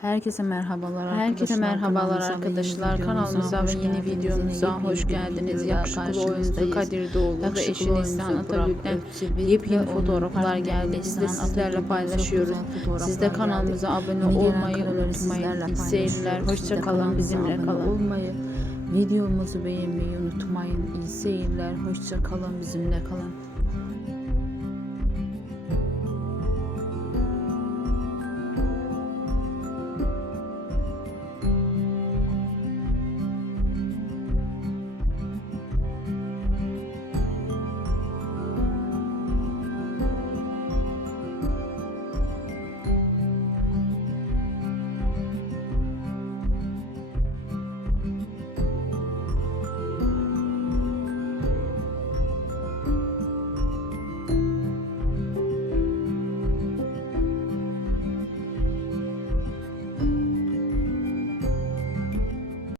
Herkese merhabalar Herkese arkadaşlar. merhabalar arkadaşlar. Kanalımıza ve yeni videomuza hoş geldiniz. Yakışıklı oyuncu Kadir Doğulu ve eşi Neslihan Atabük'ten yepyeni fotoğraflar geldi. Biz de sizlerle paylaşıyoruz. Siz de kanalımıza abone olmayı unutmayın. İyi seyirler. Hoşça kalın. Bizimle kalın. Videomuzu beğenmeyi unutmayın. İyi seyirler. Hoşça kalın. Bizimle kalın.